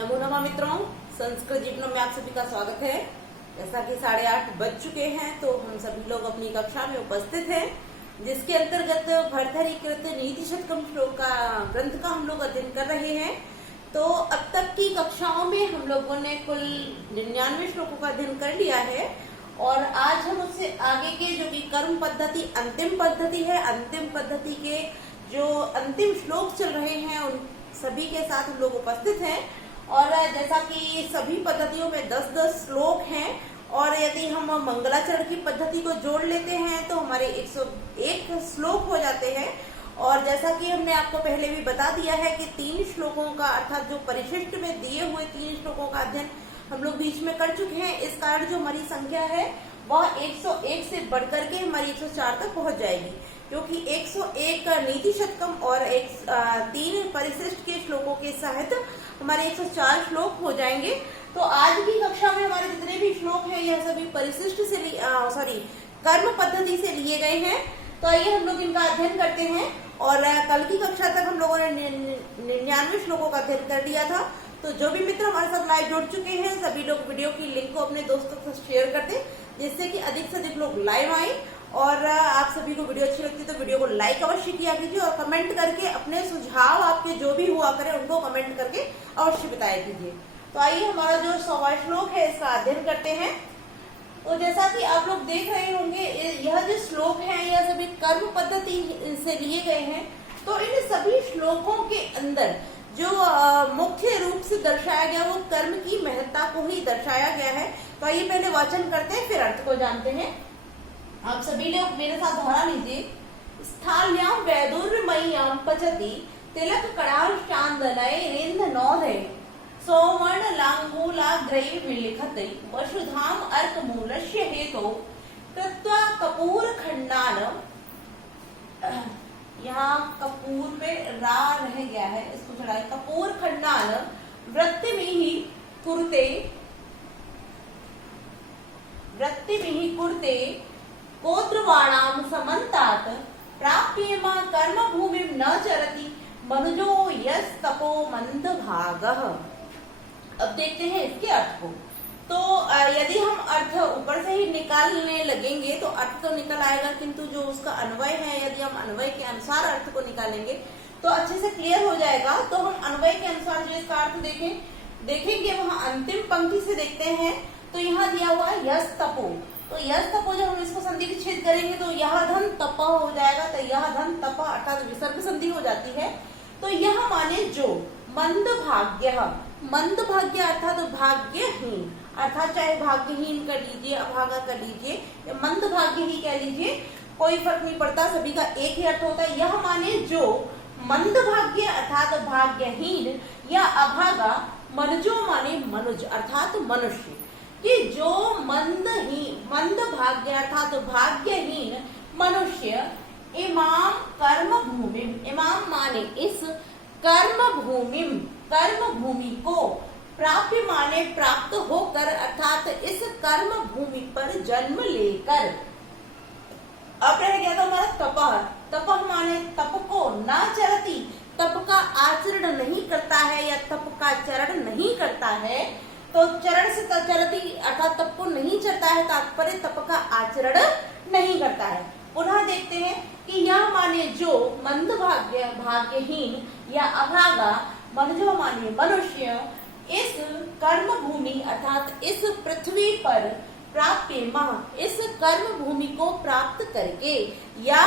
नमो नमः मित्रों, संस्कृत जीवनों में आप सभी का स्वागत है। जैसा कि 8:30 बज चुके हैं तो हम सभी लोग अपनी कक्षा में उपस्थित हैं, जिसके अंतर्गत भर्तृकृत नीति शतकम श्लोक का ग्रंथ का हम लोग अध्ययन कर रहे हैं। तो अब तक की कक्षाओं में हम लोगों ने कुल 99 श्लोकों का अध्ययन कर लिया है और आज हम उससे आगे के जो कि कर्म पद्धति अंतिम पद्धति है, अंतिम पद्धति के जो अंतिम श्लोक चल रहे हैं उन सभी के साथ हम लोग उपस्थित हैं। और जैसा कि सभी पद्धतियों में 10-10 श्लोक हैं और यदि हम मंगलाचरण की पद्धति को जोड़ लेते हैं तो हमारे 101 श्लोक हो जाते हैं। और जैसा कि हमने आपको पहले भी बता दिया है कि 3 श्लोकों का अर्थात जो परिशिष्ट में दिए हुए 3 श्लोकों का अध्ययन हम लोग बीच में कर चुके हैं। इस कारण जो हमारी संख्या है वह 101 से बढ़कर के हमारी 104 तक पहुंच जाएगी, क्योंकि 101 नीति शतकम और 3 परिशिष्ट के श्लोकों के सहित हमारे 104 श्लोक हो जाएंगे। तो आज की कक्षा में हमारे जितने भी श्लोक हैं यह सभी परिशिष्ट से कर्म पद्धति से लिए गए हैं। तो आइए हम लोग इनका अध्ययन करते हैं। और कल की कक्षा तक हम लोगों ने 99 श्लोकों का अध्ययन कर लिया था। तो जो भी मित्र हमारे साथ लाइव जुड़ चुके हैं सभी लोग वीडियो की लिंक को अपने दोस्तों के साथ शेयर कर दें, जिससे कि अधिक से अधिक लोग लाइव आए। और आप सभी को वीडियो अच्छी लगती है तो वीडियो को लाइक अवश्य किया कीजिए और कमेंट करके अपने सुझाव आपके जो भी हुआ करें उनको कमेंट करके अवश्य बताया कीजिए। तो आइए हमारा जो 100वां श्लोक है इसका अध्ययन करते हैं। तो जैसा कि आप लोग देख रहे होंगे यह जो श्लोक है यह सभी कर्म पद्धति से लिए गए हैं। तो इन सभी श्लोकों के अंदर जो मुख्य रूप से दर्शाया गया वो कर्म की महत्ता को ही दर्शाया गया है। तो आइए पहले वाचन करते हैं फिर अर्थ को जानते हैं। आप सभी लोग मेरे साथ दोहरा लीजिए। स्थाल्याम वैदुर्मय्याम पचति तिलक कड़ार चांदनय रेंद नौधे सौवर्ण लांगूलाग्रय विलिखते वसुधाम अर्क मूलस्य हेतो कृत्वा कपूर खंडान। यहाँ कपूर पे रा रह गया है, इसको चढ़ाए। कपूर खंडान वृत्तिमिहि कुरुते गोत्रवाणाम समन्तात प्राप्येमा कर्म भूमि न चरति मनुजो यस तपो मंद भागः। अब देखते हैं इसके अर्थ को। तो यदि हम अर्थ ऊपर से ही निकालने लगेंगे तो अर्थ तो निकल आएगा, किंतु जो उसका अन्वय है यदि हम अन्वय के अनुसार अर्थ को निकालेंगे तो अच्छे से क्लियर हो जाएगा। तो हम अन्वय के अनुसार जो इसका अर्थ देखेंगे वहाँ अंतिम पंक्ति से देखते हैं। तो यहाँ दिया हुआ है यस तपो। तो यस तपो जब हम इसको संधि विच्छेद करेंगे तो यह धन तप हो जाएगा। तो यह धन तप अर्थात विसर्ग संधि हो जाती है। तो यह माने जो मंद भाग्य अर्थात भाग्यहीन, अर्थात चाहे भाग्यहीन कर लीजिए अभागा कर लीजिए या मंद भाग्य ही कह लीजिए, कोई फर्क नहीं पड़ता, सभी का एक ही अर्थ होता है। यह माने जो मंद भाग्य अर्थात भाग्यहीन या अभागा, मनुजो माने मनुज अर्थात मनुष्य, कि जो मंद भाग्य अर्थात भाग्यहीन मनुष्य इमाम कर्म भूमि, इमाम माने इस कर्म भूमि को, प्राप्य माने प्राप्त होकर अर्थात इस कर्म भूमि पर जन्म लेकर। अब रह गया था हमारा तपह माने तप को, ना चरती तप का आचरण नहीं करता है या तप का चरण नहीं करता है। तो चरण से चरती अर्थात तप को नहीं चरता है, तात्पर्य तप का आचरण नहीं करता है। पुनः देखते हैं कि यह माने जो मंद भाग्यहीन या अभागा, मनुजो माने मनुष्य, इस कर्म भूमि अर्थात इस पृथ्वी पर प्राप्येमा, इस कर्म भूमि को प्राप्त करके या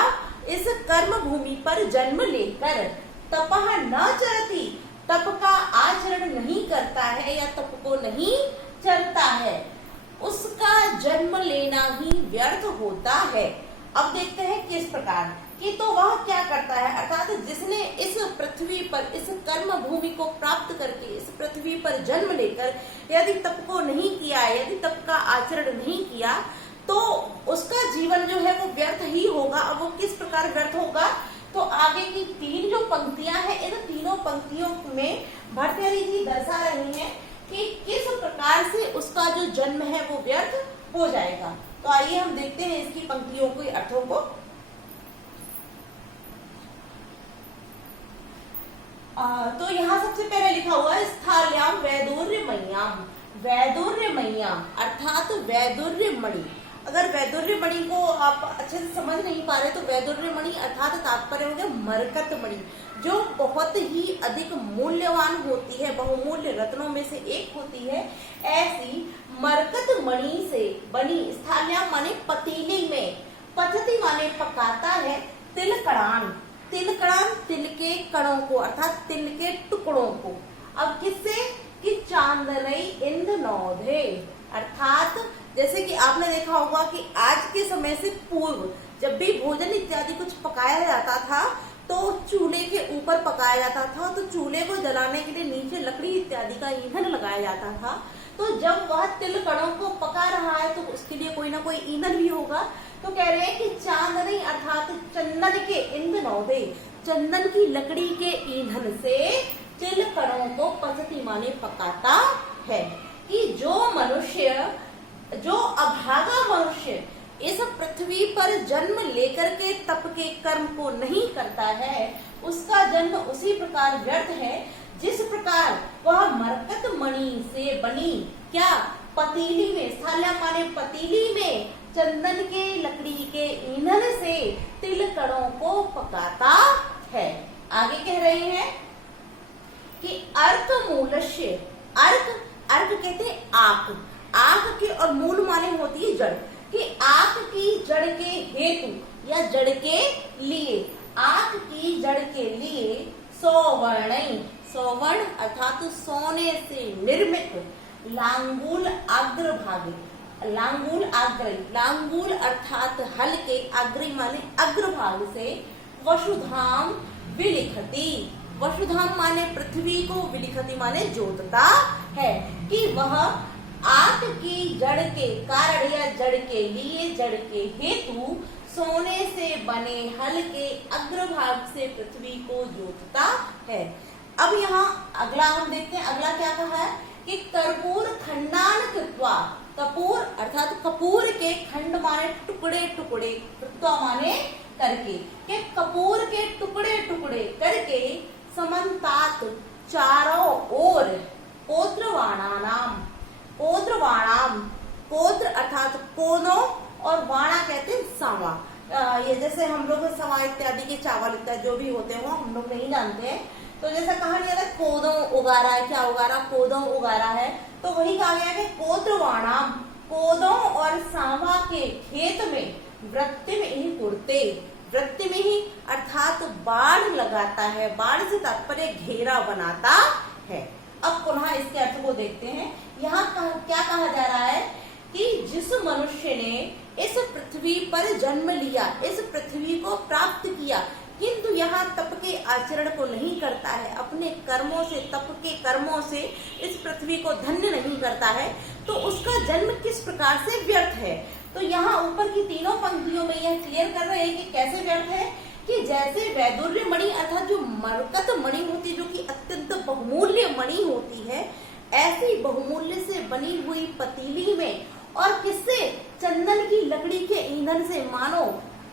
इस कर्म भूमि पर जन्म लेकर, तपः न चरति तप का आचरण नहीं करता है या तप को नहीं चरता है, उसका जन्म लेना ही व्यर्थ होता है। अब देखते हैं किस प्रकार कि तो वह क्या करता है, अर्थात जिसने इस पृथ्वी पर इस कर्म भूमि को प्राप्त करके इस पृथ्वी पर जन्म लेकर यदि तप को नहीं किया, यदि तप का आचरण नहीं किया तो उसका जीवन जो है वो व्यर्थ ही होगा। अब वो किस प्रकार व्यर्थ होगा, तो आगे की 3 जो पंक्तियां हैं इन तीनों पंक्तियों में भर्तृहरि जी दर्शा रही हैं कि किस प्रकार से उसका जो जन्म है वो व्यर्थ हो जाएगा। तो आइए हम देखते हैं इसकी पंक्तियों के अर्थों को। तो यहाँ सबसे पहले लिखा हुआ है स्थाल्याम वैदुर्यमय्याम। वैदुर्यमय्याम अर्थात वैदुर्यमणि। अगर वैदुर्यमणि को आप अच्छे से समझ नहीं पा रहे तो वैदुर्यमणि अर्थात तात्पर्य हो गया मरकत मणि, जो बहुत ही अधिक मूल्यवान होती है, बहुमूल्य रत्नों में से एक होती है। ऐसी मरकत मणि से बनी स्थाल्याम माने पतीली में, पचती माने पकाता है, तिलकड़ान। तिलकड़ान तिल के कणों को अर्थात तिल के टुकड़ों को। अब किससे कि चांदनई इंद्रनौधे, अर्थात जैसे कि आपने देखा होगा कि आज के समय से पूर्व जब भी भोजन इत्यादि कुछ पकाया जाता था तो चूल्हे के ऊपर पकाया जाता था, तो चूल्हे को जलाने के लिए नीचे लकड़ी इत्यादि का ईंधन लगाया जाता था। तो जब वह तिल कणों को पका रहा है तो उसके लिए कोई ना कोई ईंधन भी होगा। तो कह रहे हैं कि चांदनी अर्थात चंदन के इंधनौदे, चंदन की लकड़ी के ईंधन से तिल कणों को पचती माने पकाता है। कि जो मनुष्य, जो अभागा मनुष्य इस पृथ्वी पर जन्म लेकर के तप के कर्म को नहीं करता है, उसका जन्म उसी प्रकार व्यर्थ है जिस प्रकार वह मरकत मणि से बनी क्या पतीली में, स्थाल्याम माने पतीली में चंदन के लकड़ी के ईंधन से तिल कणों को पकाता है। आगे कह रहे हैं कि अर्क मूलस्य, अर्क अर्क कहते हैं आक, आक के और मूल माने होती है जड़, कि आक की जड़ के हेतु या जड़ के लिए, आक की जड़ के लिए सौवर्णई, सौवर्ण अर्थात सोने से निर्मित लांगूल अग्रभागे, लांगूल आग्रही, लांगूल अर्थात हल के, आग्रही माने अग्रभाग से वसुधाम विलिखती, वसुधाम माने पृथ्वी को, विलिखती माने जोतता है। कि वह आक की जड़ के कारण या जड़ के लिए, जड़ के हेतु सोने से बने हल के अग्रभाग से पृथ्वी को जोतता है। अब यहाँ अगला हम देखते हैं, अगला क्या कहा है कि कर्पूर खंडान कृत्वा, कपूर अर्थात कपूर के खंड माने टुकड़े टुकड़े, कृत्वा माने करके, के कपूर के टुकड़े टुकड़े करके समन्तात चारों ओर कोत्रवाणानाम, कोत्रवाणाम, कोत्र अर्थात कोनों और वाणा कहते हैं सावा। ये जैसे हम लोग सवा इत्यादि के चावल इत्यादि जो भी होते हैं वो हम लोग नहीं जानते हैं। तो जैसा कहा गया था कोदों उगा रहा है, क्या उगा रहा, कोदों उगा रहा है, तो वही कहा गया कि कोत्रवाणाम, कोदों और सांवा के खेत में वृत्ति में ही कुड़ते, वृत्ति में ही अर्थात बाढ़ लगाता है, बाढ़ से तात्पर्य घेरा बनाता है। अब पुनः इसके अर्थ को देखते हैं। यहाँ क्या कहा जा रहा है कि जिस मनुष्य ने इस पृथ्वी पर जन्म लिया, इस पृथ्वी को प्राप्त किया, किंतु यहाँ तप के आचरण को नहीं करता है, अपने कर्मों से, तप के कर्मों से इस पृथ्वी को धन्य नहीं करता है, तो उसका जन्म किस प्रकार से व्यर्थ है। तो यहाँ ऊपर की तीनों पंक्तियों में यह क्लियर कर रहे हैं कि कैसे व्यर्थ है। कि जैसे वैदुर्य मणि अर्थात जो मरकत मणि होती है, जो कि अत्यंत बहुमूल्य मणि होती है, ऐसी बहुमूल्य से बनी हुई पतीली में और किससे, चंदन की लकड़ी के ईंधन से मानो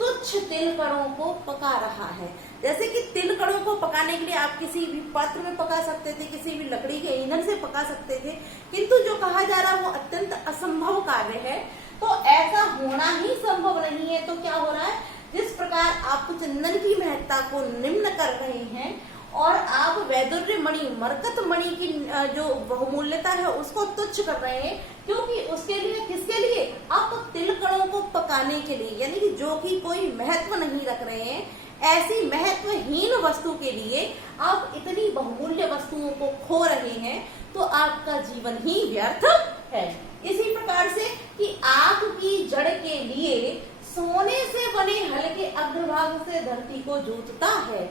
तुच्छ तिल कणों को पका रहा है। जैसे कि तिल कणों को पकाने के लिए आप किसी भी पात्र में पका सकते थे, किसी भी लकड़ी के ईंधन से पका सकते थे, किंतु जो कहा जा रहा है वो अत्यंत असंभव कार्य है। तो ऐसा होना ही संभव नहीं है। तो क्या हो रहा है, जिस प्रकार आप चंदन की महत्ता को निम्न कर रहे हैं और आप वैदुर्य मणि, मरकत मणि की जो बहुमूल्यता है उसको तुच्छ कर रहे हैं, क्योंकि उसके लिए, किसके लिए, आप तिल कणों को पकाने के लिए, यानी कि जो कि कोई महत्व नहीं रख रहे हैं, ऐसी महत्वहीन वस्तु के लिए आप इतनी बहुमूल्य वस्तुओं को खो रहे हैं, तो आपका जीवन ही व्यर्थ है। इसी प्रकार से कि आग की जड़ के लिए सोने से बने हल के अग्रभाग से धरती को जोतता है,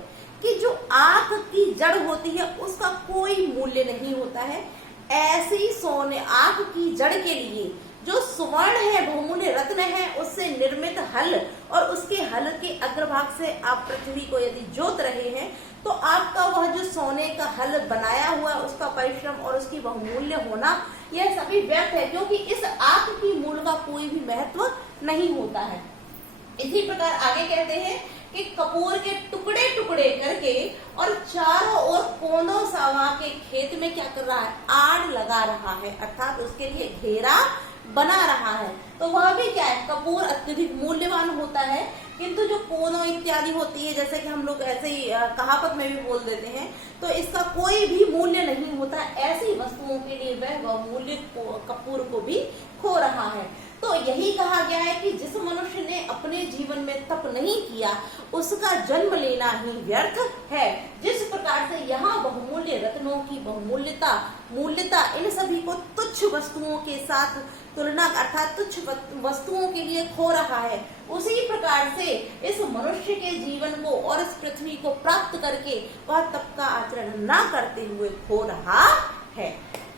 कि जो आग की जड़ होती है उसका कोई मूल्य नहीं होता है। ऐसी सोने आग की जड़ के लिए जो सुवर्ण है, बहुमूल्य रत्न है, उससे निर्मित हल और उसके हल के अग्रभाग से आप पृथ्वी को यदि जोत रहे हैं, तो आपका वह जो सोने का हल बनाया हुआ उसका परिश्रम और उसकी बहुमूल्य होना, यह सभी व्यर्थ है, क्योंकि इस आग की मूल का कोई भी महत्व नहीं होता है। इसी प्रकार आगे कहते हैं कि कपूर के टुकड़े टुकड़े करके और चारों ओर क्या कर रहा है, आड़ लगा रहा है, अर्थात उसके लिए घेरा बना रहा है। तो वह भी क्या है, कपूर अत्यधिक मूल्यवान होता है, किंतु जो कोनो इत्यादि होती है, जैसे कि हम लोग ऐसे ही कहावत में भी बोल देते हैं, तो इसका कोई भी मूल्य नहीं होता। ऐसी वस्तुओं के लिए वह मूल्य कपूर को भी खो रहा है। तो यही कहा गया है कि जिस मनुष्य ने अपने जीवन में तप नहीं किया, उसका जन्म लेना ही व्यर्थ है। जिस प्रकार से यहाँ बहुमूल्य रत्नों की मूल्यता इन सभी को तुच्छ वस्तुओं के साथ तुलना अर्थात तुच्छ वस्तुओं के लिए खो रहा है, उसी प्रकार से इस मनुष्य के जीवन को और इस पृथ्वी को प्राप्त करके वह तप का आचरण न करते हुए खो रहा है।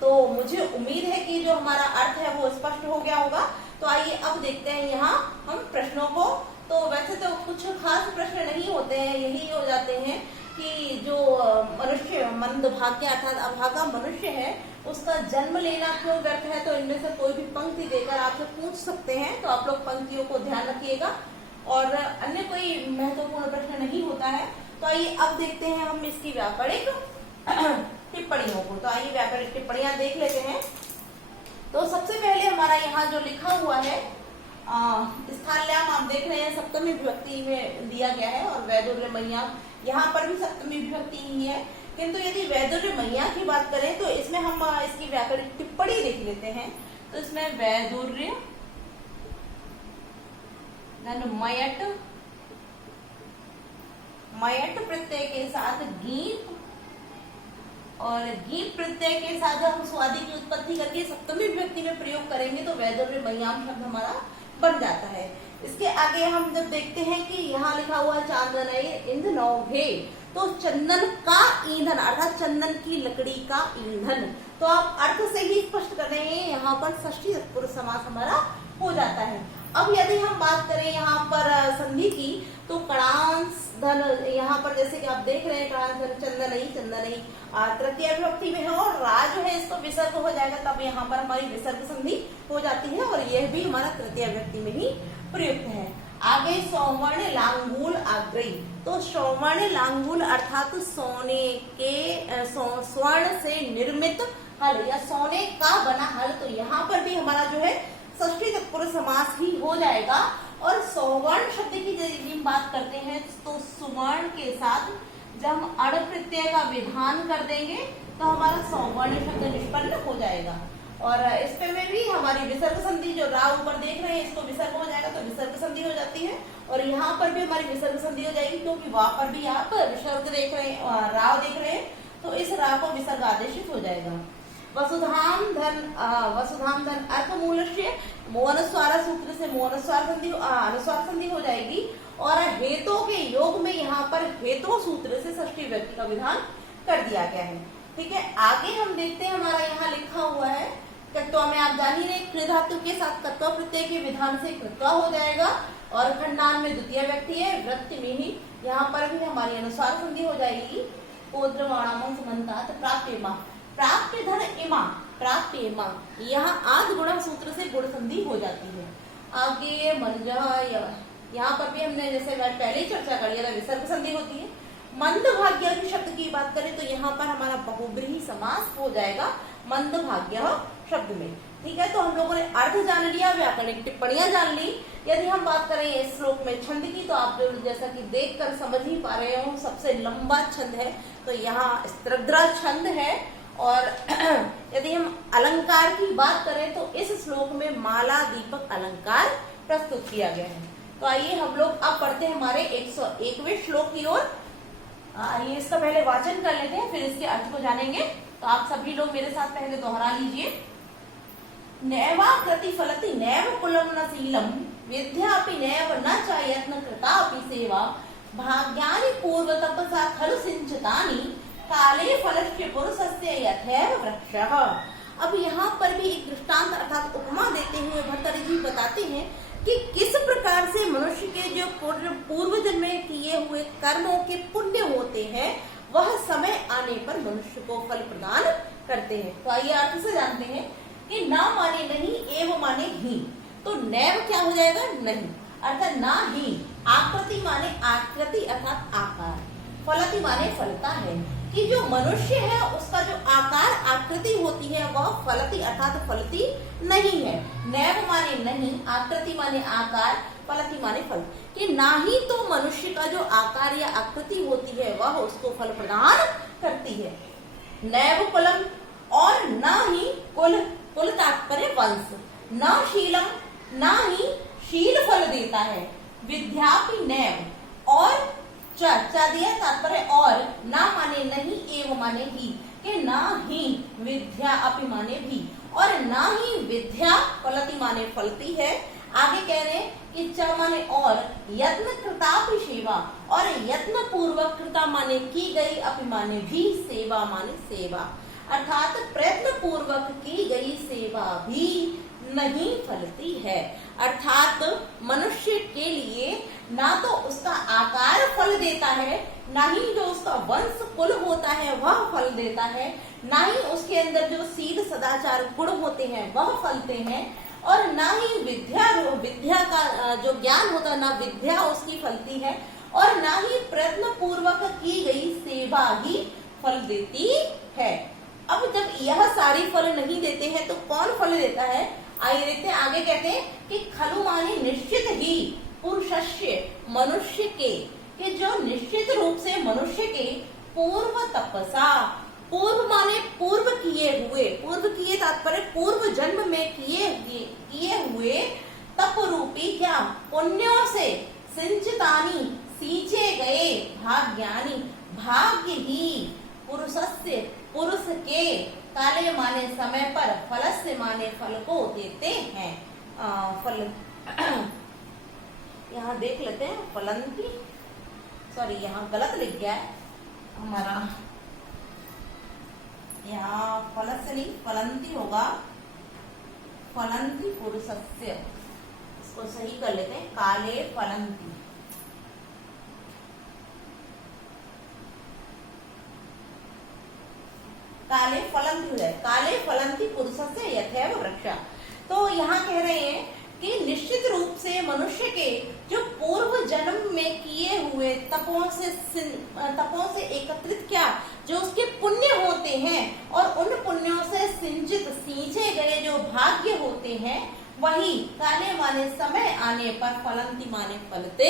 तो मुझे उम्मीद है कि जो हमारा अर्थ है वो स्पष्ट हो गया होगा। तो आइए अब देखते हैं यहाँ हम प्रश्नों को। तो वैसे तो कुछ खास प्रश्न नहीं होते हैं, यही हो जाते हैं कि जो मनुष्य मंदभाग्य अर्थात अभागा मनुष्य है, उसका जन्म लेना क्यों व्यर्थ है। तो इनमें से कोई भी पंक्ति देकर आपसे पूछ सकते हैं, तो आप लोग पंक्तियों को ध्यान रखिएगा और अन्य कोई महत्वपूर्ण प्रश्न नहीं होता है। तो आइए अब देखते हैं हम इसकी व्याकरणिक टिप्पणियों को। तो आइए व्याकरणिक टिप्पणियां देख लेते हैं। तो सबसे पहले हमारा यहाँ जो लिखा हुआ है स्थानल्याम आप देख रहे हैं सप्तमी विभक्ति में दिया गया है और वैदुर्य मैया, यहाँ पर भी सप्तमी विभक्ति ही है, किंतु यदि वैदुर्य मैया की बात करें तो इसमें हम इसकी व्याकरणिक टिप्पणी देख लेते हैं। तो इसमें वैदुर्य मयट प्रत्यय के साथ गीप और गीप प्रत्यय के साथ हम स्वादि की उत्पत्ति करके सप्तमी विभक्ति में प्रयोग करेंगे तो वैदुर्य मय्याम शब्द हमारा बन जाता है। इसके आगे हम जब देखते हैं कि यहाँ लिखा हुआ है चांदन ईंधनौघे, तो चंदन का ईंधन अर्थात चंदन की लकड़ी का ईंधन। तो आप अर्थ से ही स्पष्ट कर रहे हैं, यहाँ पर षष्ठी तत्पुरुष समास हमारा हो जाता है। अब यदि हम बात करें यहाँ पर संधि की, तो कणांस धन, यहाँ पर जैसे कि आप देख रहे हैं कणांस धन चंदनई तृतीय विभक्ति में है और रा जो है इसको विसर्ग हो जाएगा, तब यहाँ पर हमारी विसर्ग संधि हो जाती है और यह भी हमारा तृतीय विभक्ति में ही प्रयुक्त है। आगे सौवर्ण लांगूल आग्रही, तो सौवर्ण लांगूल अर्थात सोने के स्वर्ण से निर्मित हल या सोने का बना हल, तो यहाँ पर भी हमारा जो है षष्ठी तत्पुरुष समास ही हो जाएगा। और सौवर्ण शब्द की यदि हम बात करते हैं तो सुवर्ण के साथ जब हम अण प्रत्यय का विधान कर देंगे तो हमारा सौवर्ण शब्द निष्पन्न हो जाएगा। और इस पे में भी हमारी विसर्ग संधि जो रा ऊपर देख रहे हैं इसको विसर्ग हो जाएगा तो विसर्ग संधि हो जाती है और यहाँ पर भी हमारी विसर्ग संधि हो जाएगी, क्योंकि वहां पर भी आप विसर्ग देख रहे हैं, राव देख रहे हैं, तो इस रा को विसर्ग आदेशित हो जाएगा। वसुधाम धन अर्थ मूलस्य मोहनस्वार सूत्र से मोहनस्वार संधि अनुस्वार संधि हो जाएगी और हेतु के योग में यहाँ पर हेतु सूत्र से षष्ठी विभक्ति का विधान कर दिया गया है। ठीक है, आगे हम देखते हैं हमारा यहाँ लिखा हुआ है कत्वा में आप जान ही रहे कृ धातु के साथ कत्वा प्रत्यय के विधान से कृत्वा हो जाएगा और खंडान में द्वितीय व्यक्ति है, वृत्ति में ही यहाँ पर भी हमारी अनुस्वार संधि हो जाएगी। पोद्रवाणामं समन्तात प्राप्य धन इमा यहाँ आद गुणा सूत्र से गुण संधि हो जाती है। आगे मनजह, यहाँ पर भी हमने जैसे पहले ही चर्चा करी है विसर्ग संधि होती है। मंदभाग्य की शब्द की बात करें तो यहाँ पर हमारा बहुब्रीहि समास हो जाएगा मंदभाग्य शब्द में। ठीक है, तो हम लोगों ने अर्थ जान लिया, व्याकरणिक टिप्पणियां जान ली। यदि हम बात करें इस श्लोक में छंद की, तो आप जैसा कि देखकर समझ ही पा रहे हो सबसे लंबा छंद है, तो यहाँ स्त्रद्रा छंद है। और यदि हम अलंकार की बात करें तो इस श्लोक में माला दीपक अलंकार प्रस्तुत किया गया है। तो आइए हम लोग अब पढ़ते हैं हमारे 101वें श्लोक की ओर। आइए इसका पहले वाचन कर लेते हैं, फिर इसके अर्थ को जानेंगे। तो आप सभी लोग मेरे साथ पहले दोहरा लीजिए। नैवाकृति फलति नैव कुलम न शीलम विद्यापि नैव न च यत्न कृतापि सेवा भाग्यानि पूर्व तपसा खलु सिंचितानि काले फलस्य पुरुषस्य यथैव वृक्षः। अब यहाँ पर भी एक दृष्टांत अर्थात उपमा देते हुए भर्तृहरि जी बताते हैं कि किस प्रकार से मनुष्य के जो पूर्व जन्म में किए हुए कर्मों के पुण्य होते हैं वह समय आने पर मनुष्य को फल प्रदान करते हैं। तो आइए अर्थ से जानते हैं कि ना माने नहीं एवं माने ही, तो नैव क्या हो जाएगा नहीं, अर्थात ना ही। आकृति माने आकृति अर्थात आकार, फलति माने फलता है, कि जो मनुष्य है उसका जो आकार आकृति होती है वह फलति अर्थात फलती नहीं है। नैव माने नहीं, आकृति माने आकार, फलति माने फल, कि ना ही तो मनुष्य का जो आकार या आकृति होती है वह उसको फल प्रदान करती है। नैव कुलम, और ना ही कुल, कुल तात्पर्य वंश, न शीलम, ना ही शील फल देता है। विद्यापि नैव, और चा दिया तात्पर्य और, ना माने नहीं, एव माने ही, कि ना ही विद्या अपि माने भी, और ना ही विद्या फलति माने फलती है। आगे कह रहे हैं कि च माने और, यत्न कृतापि सेवा, और यत्न पूर्वक कृता माने की गई, अपि माने भी, सेवा माने सेवा, अर्थात प्रयत्न पूर्वक की गई सेवा भी नहीं फलती है। अर्थात मनुष्य के लिए ना तो उसका आकार फल देता है, ना ही जो उसका वंश कुल होता है वह फल देता है, ना ही उसके अंदर जो सील सदाचार गुण होते हैं वह फलते हैं, और ना ही विद्या का जो ज्ञान होता है, ना विद्या उसकी फलती है, और ना ही प्रयत्न पूर्वक की गई सेवा ही फल देती है। अब जब यह सारी फल नहीं देते हैं तो कौन फल देता है? आइए देखते हैं। आगे कहते हैं कि खलु माने निश्चित ही, पुरुषस्य मनुष्य के, कि जो निश्चित रूप से मनुष्य के पूर्व तपसा, पूर्व माने पूर्व किए हुए, पूर्व किए तात्पर्य पूर्व जन्म में किए हुए तप रूपी क्या पुण्यों से सिंचितानी सींचे गए भाग्यानी, भाग्य ही पुरुषस्य पुरुष के, काले माने समय पर, फलस्य माने फल को देते हैं। फल यहाँ देख लेते हैं, फलंती, सॉरी यहाँ गलत लिख गया है हमारा, यहाँ फलस्य नहीं फलंती होगा, फलंती पुरुषस्य, इसको सही कर लेते हैं, काले फलंती, काले फलंती हो जाए, काले फलंती पुरुषस्य यथैव वृक्षा। तो यहाँ कह रहे हैं कि निश्चित रूप से मनुष्य के जो पूर्व जन्म में किए हुए तपों से एकत्रित क्या जो उसके पुण्य होते हैं, और उन पुण्यों से सिंचित सींचे गए जो भाग्य होते हैं, वही काले माने समय आने पर, फलंती माने फलते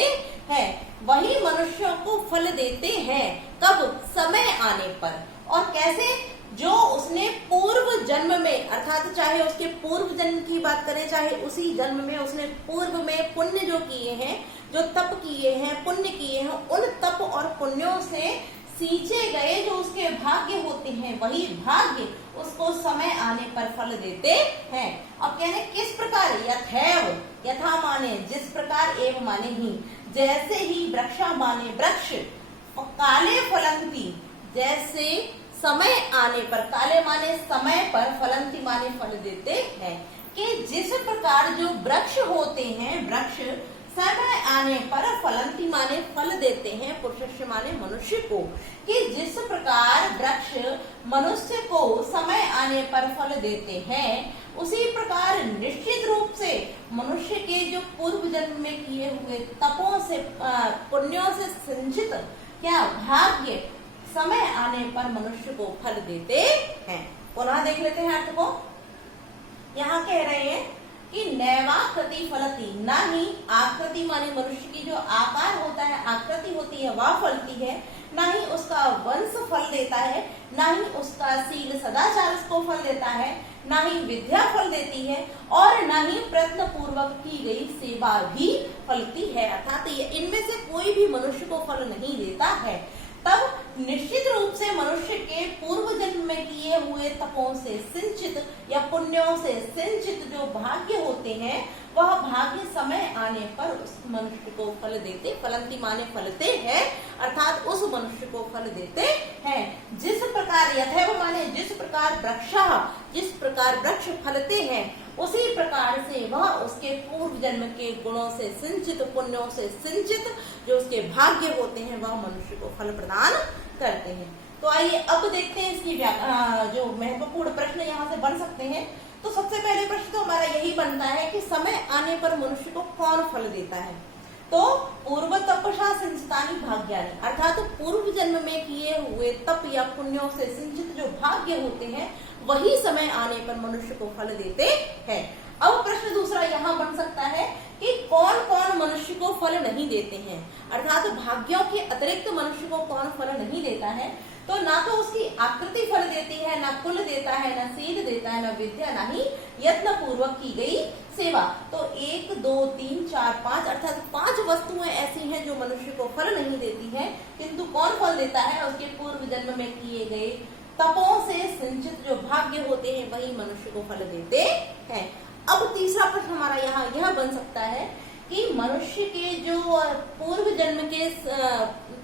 हैं, वही मनुष्यों को फल देते हैं। कब? समय आने पर। और कैसे? जो उसने पूर्व जन्म में, अर्थात चाहे उसके पूर्व जन्म की बात करें, चाहे उसी जन्म में उसने पूर्व में पुण्य जो किए हैं, जो तप किए हैं, पुण्य किए हैं, उन तप और पुण्यों से सींचे गए जो उसके भाग्य होते हैं, वही भाग्य उसको समय आने पर फल देते हैं। अब कहने किस प्रकार? यथैव, यथा माने जिस प्रकार, एव माने ही, जैसे ही, वृक्षा माने वृक्ष, काले फलंती, जैसे समय आने पर, काले माने समय पर, फलंती माने फल देते हैं, कि जिस प्रकार जो वृक्ष होते हैं, वृक्ष समय आने पर फलंती माने फल देते हैं, पुरुष माने मनुष्य को, कि जिस प्रकार वृक्ष मनुष्य को समय आने पर फल देते हैं, उसी प्रकार निश्चित रूप से मनुष्य के जो पूर्व जन्म में किए हुए तपों से, पुण्यों से संचित क्या भाग्य समय आने पर मनुष्य को फल देते हैं। पुनः देख लेते हैं अर्थ को। यहाँ कह रहे हैं कि नैवाकृति फलती, ना ही आकृति माने मनुष्य की जो आकार होता है, आकृति होती है वह फलती है, ना ही उसका वंश फल देता है, ना ही उसका शील सदाचार उसको फल देता है, ना ही विद्या फल देती है, और ना ही प्रयत्न पूर्वक की गई सेवा भी फलती है। अर्थात इनमें से कोई भी मनुष्य को फल नहीं देता है। तब निश्चित रूप से मनुष्य के पूर्व जन्म में किए हुए तपों से सिंचित या पुण्यों से सिंचित जो भाग्य होते हैं, वह भाग्य समय आने पर उस मनुष्य को फल देते, फलंती माने फलते हैं, अर्थात उस मनुष्य को फल देते हैं। जिस प्रकार, यथैव माने जिस प्रकार, वृक्षा जिस प्रकार वृक्ष फलते हैं, उसी प्रकार से वह उसके पूर्व जन्म के गुणों से सिंचित, पुण्यों से सिंचित जो उसके भाग्य होते हैं, वह मनुष्य को फल प्रदान करते हैं। तो आइए अब देखते हैं इसकी जो महत्वपूर्ण प्रश्न यहाँ से बन सकते हैं। तो सबसे पहले प्रश्न तो हमारा यही बनता है कि समय आने पर मनुष्य को कौन फल देता है। तो पूर्व तपसा सिंचितानि भाग्यानि, अर्थात पूर्व जन्म में किए हुए तप या पुण्यों से सिंचित जो भाग्य होते हैं वही समय आने पर मनुष्य को फल देते हैं। अब प्रश्न दूसरा यहाँ बन सकता है कि कौन कौन मनुष्य को फल नहीं देते हैं, अर्थात भाग्यों के अतिरिक्त मनुष्य को कौन फल नहीं देता है। तो ना तो उसकी आकृति फल देती है, ना कुल देता है, ना सीध देता है, ना विद्या, ना ही यत्न पूर्वक की गई सेवा। तो 1 2 3 4 5 अर्थात 5 वस्तुएं ऐसी हैं जो मनुष्य को फल नहीं देती हैं, किंतु कौन फल देता है, उसके पूर्व जन्म में किए गए तपों से सिंचित जो भाग्य होते हैं वही मनुष्य को फल देते हैं। अब तीसरा प्रश्न हमारा यहाँ यह बन सकता है कि मनुष्य के जो पूर्व जन्म के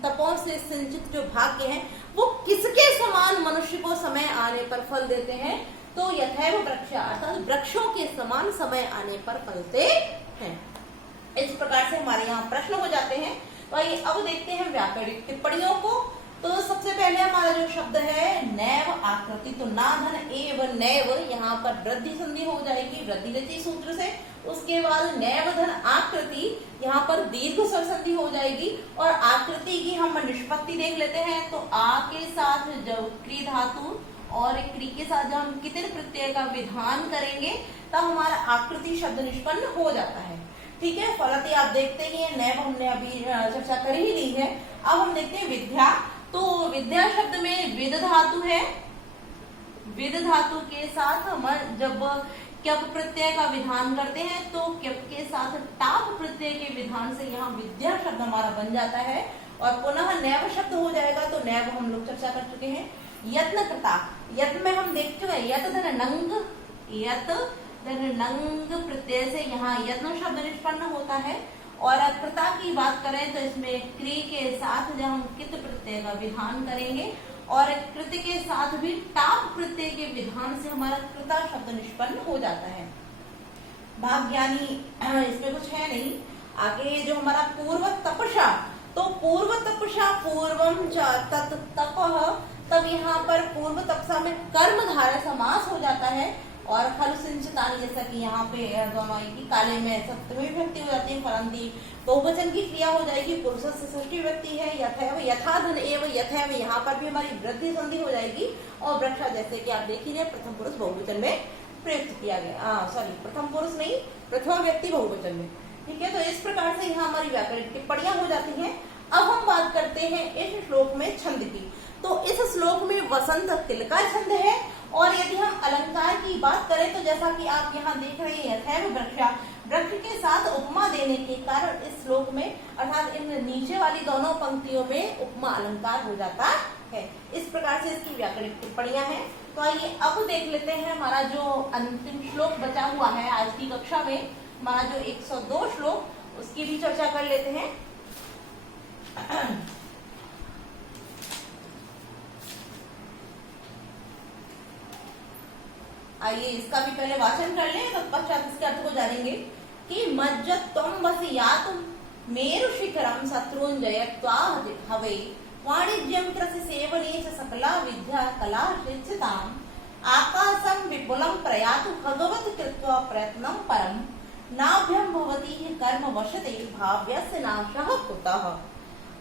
तपों से सिंचित जो भाग्य हैं वो किसके समान मनुष्य को समय आने पर फल देते हैं। तो यथैव वृक्ष अर्थात वृक्षों के समान समय आने पर फलते हैं। इस प्रकार से हमारे यहाँ प्रश्न हो जाते हैं। तो आइए अब देखते हैं व्याकरणिक टिप्पणियों को। तो सबसे पहले हमारा जो शब्द है नैव आकृति, तो ना धन एव नैव, यहाँ पर वृद्धि संधि हो जाएगी वृद्धि रचि सूत्र से। उसके बाद नैव धन आकृति, यहाँ पर दीर्घ स्वर संधि हो जाएगी। और आकृति की हम निष्पत्ति देख लेते हैं। तो आ के साथ जब क्री धातु और क्री के साथ जब हम कितिन प्रत्यय का विधान करेंगे तब हमारा आकृति शब्द निष्पन्न हो जाता है। ठीक है, फलत आप देखते ही है, नैव हमने अभी चर्चा कर ही ली है। अब हम देखते हैं विद्या। तो विद्या शब्द में विद धातु है, विद धातु के साथ हम जब क्यप प्रत्यय का विधान करते हैं तो क्यप के साथ टाप प्रत्यय के विधान से यहाँ विद्या शब्द हमारा बन जाता है। और पुनः नैव शब्द हो जाएगा। तो नैव हम लोग चर्चा कर चुके हैं। यत्न कृता, यत्न में हम देख चुके हैं यत धन नंग, यत धन नंग प्रत्यय से यहाँ यत्न शब्द निष्पन्न होता है। और कृता की बात करें तो इसमें क्री के साथ जब हम कित प्रत्यय का विधान करेंगे और कृत के साथ भी टाप प्रत्यय के विधान से हमारा कृता शब्द निष्पन्न हो जाता है। भाग्यानी इसमें कुछ है नहीं। आगे जो हमारा पूर्व तपसा, तो पूर्व तपसा पूर्वम तत् तपः, तब यहाँ पर पूर्व तपसा में कर्मधारय समास हो जाता है। और खलु सिंचितानि, जैसा कि यहाँ पे दोनों आएगी, काले में सप्तमी विभक्ति हो जाती है, फलंती बहुवचन की क्रिया हो जाएगी, पुरुष से षष्ठी विभक्ति है, यथैव यथा धन एव यथैव, यहाँ पर भी हमारी वृद्धि संधि हो जाएगी। और वृक्षा जैसे कि आप देख ही रहे प्रथम पुरुष बहुवचन में प्रयुक्त किया गया, सॉरी प्रथम पुरुष नहीं प्रथमा व्यक्ति बहुवचन में। ठीक है, तो इस प्रकार से यहाँ हमारी व्याकरणिक टिप्पणियां हो जाती हैं। अब हम बात करते हैं इस श्लोक में छंद की। तो इस श्लोक में वसंत तिल का छंद है। और यदि हम अलंकार की बात करें तो जैसा कि आप यहाँ देख रहे हैं यथैव वृक्षा, वृक्ष के साथ उपमा देने के कारण इस श्लोक में अर्थात इन नीचे वाली दोनों पंक्तियों में उपमा अलंकार हो जाता है। इस प्रकार से इसकी व्याकरणिक टिप्पणियां हैं। तो आइए अब देख लेते हैं हमारा जो अंतिम श्लोक बचा हुआ है आज की कक्षा में, हमारा जो 102 श्लोक, उसकी भी चर्चा कर लेते हैं। आइए इसका भी पहले वाचन कर लें, तत्पश्चात इसके अर्थ को जानेंगे। कि मज्जत त्वं वसि यातुं मेरु शिखरं शत्रुंजयत्वा हवे वाणिज्यं कृषि सेवने च सकला विद्या कला शिक्षिताम् आकाशं विपुलं प्रयातु भगवत् कृत्वा प्रयत्नं परं नाभ्यं भवति हि कर्म वशते भाव्यस्य नाशः कुतः।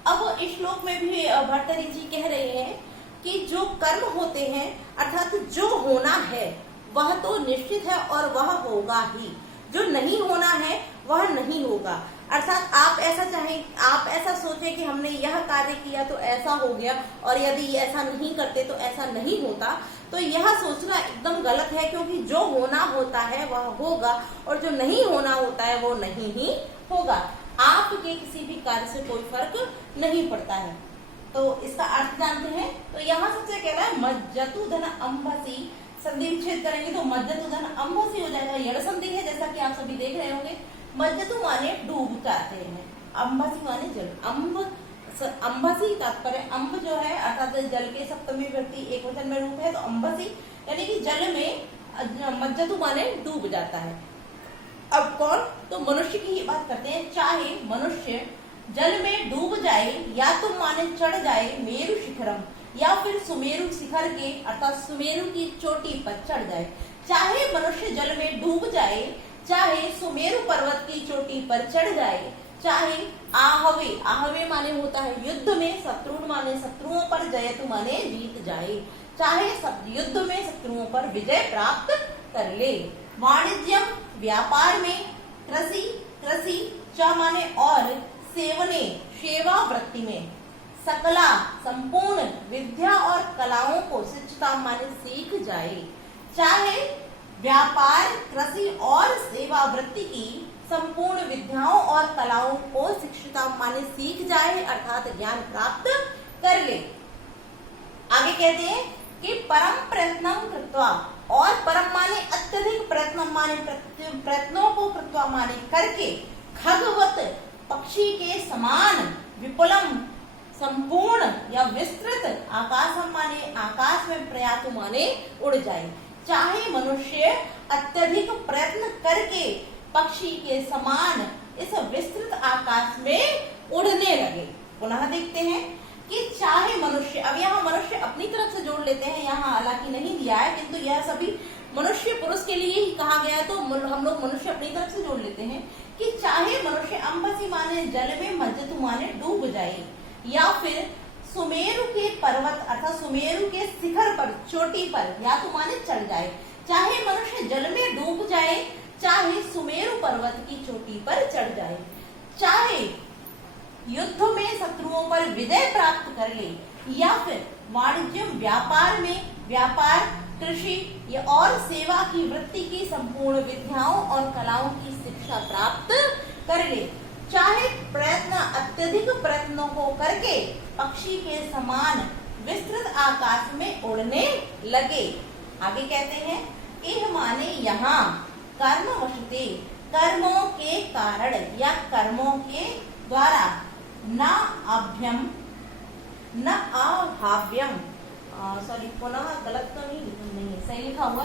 अब इस श्लोक में भी भर्तृहरि जी कह रहे हैं कि जो कर्म होते हैं अर्थात जो होना है वह तो निश्चित है और वह होगा ही, जो नहीं होना है वह नहीं होगा। अर्थात आप ऐसा चाहें, आप ऐसा सोचें कि हमने यह कार्य किया तो ऐसा हो गया और यदि ऐसा नहीं करते तो ऐसा नहीं होता, तो यह सोचना एकदम गलत है। क्योंकि जो होना होता है वह होगा और जो नहीं होना होता है वो नहीं ही होगा। आपके किसी भी कार्य से कोई फर्क नहीं पड़ता है। तो इसका अर्थ जानते हैं। तो यहाँ सबसे कह रहा है मज्जतु धन अम्भसी, संधि विच्छेद करेंगे तो मज्जतु धन अम्भसी हो जाएगा। यड़ संधि है जैसा कि आप सभी देख रहे होंगे। मज्जतु माने डूब जाते हैं, अम्भसी माने जल। अम्भसी तात्पर्य अम्ब जो है अर्थात जल के सप्तमी विभक्ति एक वचन में रूप है, तो अम्भसी यानी कि जल में मज्जतु माने डूब जाता है। अब कौन, तो मनुष्य की ही बात करते हैं। चाहे मनुष्य जल में डूब जाए या तो माने चढ़ जाए मेरु शिखरम, या फिर सुमेरु शिखर के अर्थात सुमेरु की चोटी पर चढ़ जाए। चाहे मनुष्य जल में डूब जाए, चाहे सुमेरु पर्वत की चोटी पर चढ़ जाए, चाहे आहवे, आहवे माने होता है युद्ध में, शत्रु माने शत्रुओं पर, जयतु माने जीत जाए, चाहे युद्ध में शत्रुओं पर विजय प्राप्त कर ले। वाणिज्यम व्यापार में, कृषि कृषि च माने और, सेवने सेवा वृत्ति में, सकला संपूर्ण विद्या और कलाओं को, शिक्षता माने सीख जाए, चाहे व्यापार कृषि और सेवा वृत्ति की संपूर्ण विद्याओं और कलाओं को शिक्षता माने सीख जाए अर्थात ज्ञान प्राप्त कर ले। आगे कहते हैं कि परम प्रयत्नम कृत्वा, और परम माने अत्यधिक, प्रयत्न माने प्रयत्नों को, कृत्वा माने करके, खगवत पक्षी के समान, विपुलम संपूर्ण या विस्तृत, आकाशम माने आकाश में, प्रयातु माने उड़ जाए, चाहे मनुष्य अत्यधिक प्रयत्न करके पक्षी के समान इस विस्तृत आकाश में उड़ने लगे। पुनः देखते हैं कि चाहे मनुष्य, अब यहाँ मनुष्य अपनी तरफ से जोड़ लेते हैं, यहाँ हालांकि नहीं दिया है किंतु यह सभी मनुष्य पुरुष के लिए ही कहा गया है, तो हम लोग मनुष्य अपनी तरफ से जोड़ लेते हैं कि चाहे मनुष्य अंबसी माने जल में, मज्जतु माने डूब जाए, या फिर सुमेरु के पर्वत अर्थात सुमेरु के शिखर पर, चोटी पर, या तो माने चढ़ जाए, चाहे मनुष्य जल में डूब जाए, चाहे सुमेरु पर्वत की चोटी पर चढ़ जाए, चाहे युद्ध में शत्रुओं पर विजय प्राप्त कर ले, या फिर वाणिज्य व्यापार में, व्यापार कृषि या और सेवा की वृत्ति की संपूर्ण विद्याओं और कलाओं की शिक्षा प्राप्त कर ले, चाहे प्रयत्न अत्यधिक प्रयत्नों को करके पक्षी के समान विस्तृत आकाश में उड़ने लगे। आगे कहते हैं इह माने यहाँ, कर्म वशते, कर्मों के कारण या कर्मों के द्वारा, न अभ्यम न अभाव्यम, सॉरी पुनः गलत तो नहीं है, सही लिखा हुआ,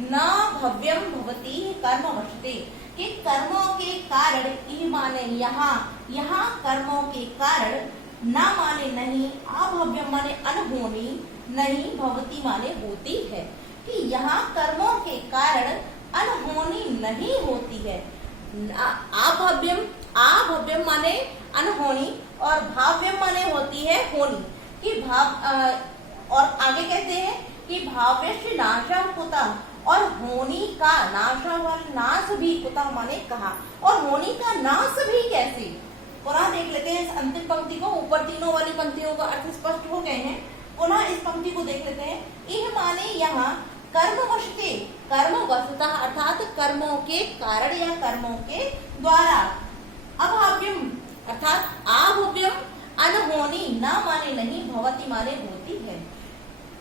न भव्यम भवती कर्म वशते, कि कर्मों के कारण, ई माने यहाँ, यहाँ कर्मों के कारण, न माने नहीं, अभव्यम माने अनहोनी, नहीं, भवती माने होती है, कि यहाँ कर्मों के कारण अनहोनी नहीं होती है। अभव्यम, अभव्यम माने अनहोनी और भाव्यम माने होती है होनी, कि भाव, और आगे कहते हैं कि भाव्यस्य नाशः कुतः, और होनी का नाश भी, कुतः माने कहा, और होनी का नाश भी कैसे। पुनः देख लेते हैं इस अंतिम पंक्ति को, ऊपर तीनों वाली पंक्तियों का अर्थ स्पष्ट हो गए हैं, पुनः इस पंक्ति को देख लेते हैं। यह माने यहाँ कर्मवशते, कर्मवशतः अर्थात कर्मों के कारण या कर्मों के द्वारा, अभाव्यम अर्थात अभव्यम, अनहोनी, न माने नहीं, भवती माने होती है।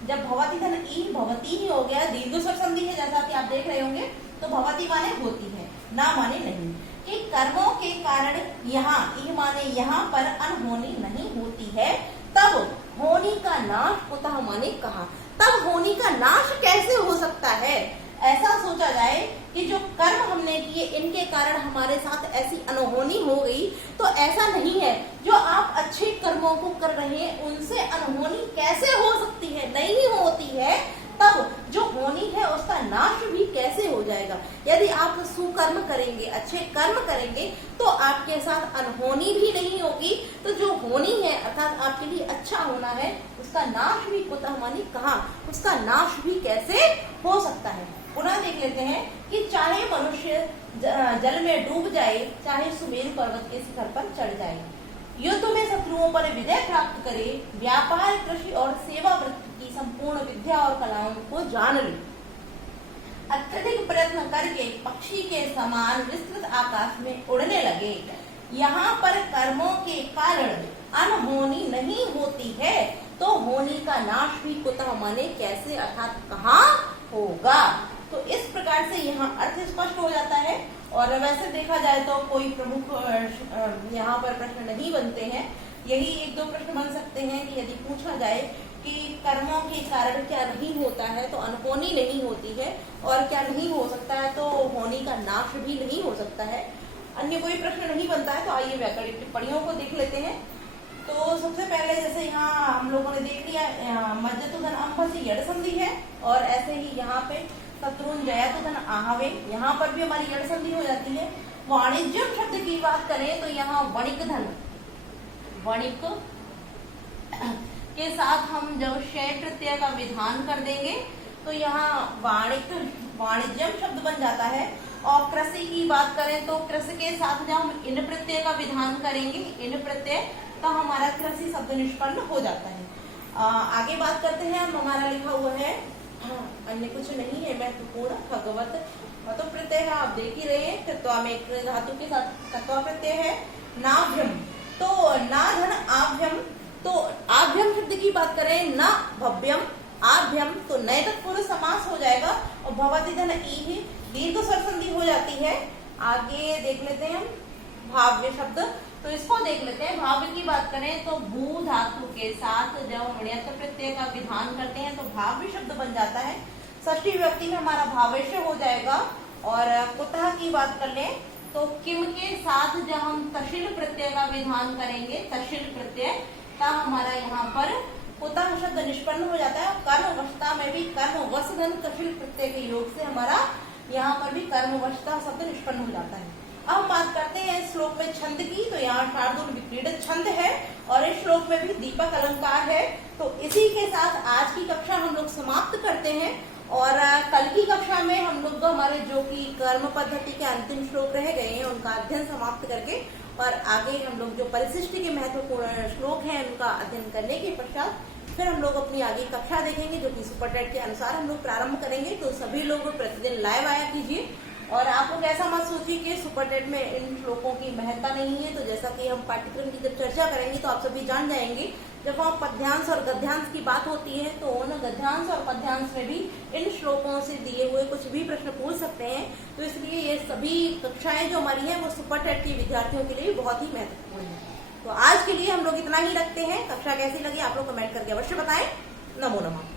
जब भवती धन ई भवती ही हो गया, दीर्घ स्वर संधि है जैसा कि आप देख रहे होंगे, तो भवती माने होती है, ना माने नहीं, कि कर्मों के कारण यहाँ, ई माने यहाँ पर अनहोनी नहीं होती है, तब होनी का नाश कुतः माने कहा, तब होनी का नाश कैसे हो सकता है। ऐसा सोचा जाए कि जो कर्म हमने किए इनके कारण हमारे साथ ऐसी अनहोनी हो गई, तो ऐसा नहीं है, जो आप अच्छे कर्मों को कर रहे हैं उनसे अनहोनी कैसे हो सकती है, नहीं होती है, तब जो होनी है उसका नाश भी कैसे हो जाएगा। यदि आप सुकर्म करेंगे, अच्छे कर्म करेंगे, तो आपके साथ अनहोनी भी नहीं होगी, तो जो होनी है अर्थात आपके लिए अच्छा होना है, उसका नाश भी कुतः माने कहा, उसका नाश भी कैसे हो सकता है। पुनः देख लेते हैं कि चाहे मनुष्य जल में डूब जाए, चाहे सुमेरु पर्वत के शिखर पर चढ़ जाए, युद्ध में शत्रुओं पर विजय प्राप्त करे, व्यापार कृषि और सेवा वृत्ति की संपूर्ण विद्या और कलाओं को जान ले, अत्यधिक प्रयत्न करके पक्षी के समान विस्तृत आकाश में उड़ने लगे, यहाँ पर कर्मों के कारण अनहोनी नहीं होती है, तो होनी का नाश भी कुतः माने कैसे अर्थात कहाँ होगा। तो इस प्रकार से यहाँ अर्थ स्पष्ट हो जाता है। और वैसे देखा जाए तो कोई प्रमुख यहाँ पर प्रश्न नहीं बनते हैं, यही एक दो प्रश्न बन सकते हैं कि यदि पूछा जाए कि कर्मों के कारण क्या नहीं होता है, तो अनहोनी नहीं होती है, और क्या नहीं हो सकता है, तो होनी का नाश भी नहीं हो सकता है। अन्य कोई प्रश्न नहीं बनता है, तो आइए व्याकरणिक टिप्पणियों को देख लेते हैं। तो सबसे पहले जैसे यहाँ हम लोगों ने देख लिया मज्जतु धन अंभसी यड़ संधि है, और ऐसे ही यहाँ पे शत्रुन जयतु धन आहवे, यहाँ पर भी हमारी यड़ संधि हो जाती है। वाणिज्यम शब्द की बात करें तो यहाँ वणिक धन, वणिक के साथ हम जब शेष प्रत्यय का विधान कर देंगे तो यहाँ वाणिज्यम शब्द बन जाता है। और कृषि की बात करें तो कृषि के साथ जब हम इन प्रत्यय का विधान करेंगे, इन प्रत्यय, तो हमारा कृषि शब्द निष्पन्न हो जाता है। आगे बात करते हैं हम, हमारा लिखा हुआ है अन्य कुछ नहीं है महत्वपूर्ण, भगवत तो प्रत्यय है, आप देख ही रहे हैं, कृत्वा में एक धातु के साथ कृत्वा प्रत्यय है। नाभ्यम, तो ना धन आभ्यम, तो आभ्यम शब्द की बात करें, ना भव्यम आभ्यम, तो नए तत्पुरुष समास हो जाएगा। और भवति धन ई, दीर्घ स्वर संधि हो जाती है। आगे देख लेते हैं हम भाव्य शब्द, तो इसको देख लेते हैं। भाव्य की बात करें तो भू धातु के साथ जब ण्यत प्रत्यय का विधान करते हैं तो भाव्य शब्द बन जाता है। षष्ठी विभक्ति में हमारा भावेश हो जाएगा। और कुतः की बात कर लें तो किम के साथ जब हम तशिल प्रत्यय का विधान करेंगे, तशिल प्रत्यय, तब हमारा यहाँ पर कुतः शब्द निष्पन्न हो जाता है। और कर्मवशता में भी कर्मवशधन तशिल प्रत्यय के योग से हमारा यहाँ पर भी कर्मवशता शब्द निष्पन्न हो जाता है। अब हम बात करते हैं इस श्लोक में छंद की, तो यहाँ शार्दूल विक्रीडित छंद है और इस श्लोक में भी दीपक अलंकार है। तो इसी के साथ आज की कक्षा हम लोग समाप्त करते हैं। और कल की कक्षा में हम लोग हमारे जो कि कर्म पद्धति के अंतिम श्लोक रह गए हैं उनका अध्ययन समाप्त करके और आगे हम लोग जो परिशिष्टि के महत्वपूर्ण श्लोक हैं उनका अध्ययन करने के पश्चात फिर हम लोग अपनी आगे कक्षा देखेंगे जो कि सुपर टेट के अनुसार हम लोग प्रारंभ करेंगे। तो सभी लोग प्रतिदिन लाइव आया कीजिए और आप लोग ऐसा मत सोचिए कि सुपर टेट में इन श्लोकों की महत्ता नहीं है। तो जैसा कि हम पाठ्यक्रम की जब चर्चा करेंगे तो आप सभी जान जाएंगे, जब वहाँ पद्यांश और गद्यांश की बात होती है तो उन गद्यांश और पद्यांश में भी इन श्लोकों से दिए हुए कुछ भी प्रश्न पूछ सकते हैं। तो इसलिए ये सभी कक्षाएं जो हमारी हैं वो सुपर टेट के विद्यार्थियों के लिए बहुत ही महत्वपूर्ण है। तो आज के लिए हम लोग इतना ही रखते हैं। कक्षा कैसी लगी आप लोग कमेंट करके अवश्य बताएं। नमो नमः।